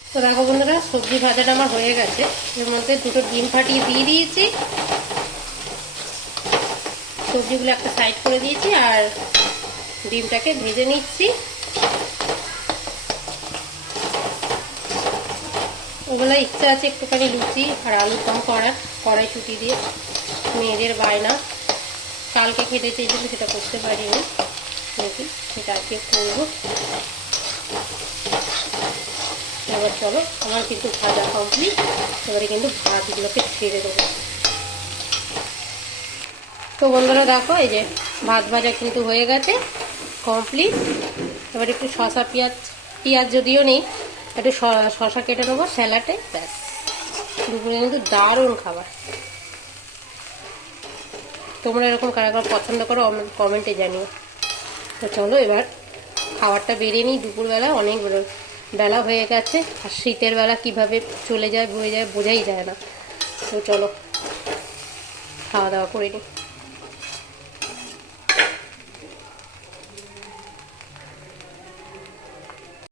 তো দেখো বন্ধুরা, সবজি ভাজাটা আমার হয়ে গেছে। এর মধ্যে দুটো ডিম ফাটিয়ে দিয়ে দিয়েছি, সবজিগুলো একটা সাইড করে দিয়েছি আর ডিমটাকে ভেজে নিচ্ছি। ওগুলো ইচ্ছা আছে একটুখানি লুচি আর আলুর দম করার, কড়াইশুঁটি দিয়ে। মেয়েদের বায়না, কালকে খেতে চেয়েছিল, সেটা করতে পারিনি, দেখি সেটা আজকে করবো। এবার চলো, আমার কিন্তু ভাজা কমপ্লিট। এবারে কিন্তু ভাতগুলোকে ছেড়ে দেবো। তো বন্ধুরা দেখো, এই যে ভাত ভাজা কিন্তু হয়ে গেছে, কমপ্লিট। এবার একটু শসা পেঁয়াজ যদিও নেই, একটু শসা কেটে নেবো স্যালাডে, ব্যাস। দুপুরে কিন্তু দারুণ খাবার। তোমরা এরকম কারা কারা পছন্দ করো কমেন্টে জানিও। তো চলো এবার খাবারটা বেরিয়ে নিই। দুপুরবেলা অনেক বেলা হয়ে গেছে, আর শীতের বেলা কিভাবে চলে যায় বয়ে যায় বোঝাই যায় না। তো চলো খাওয়া দাওয়া করে নিই।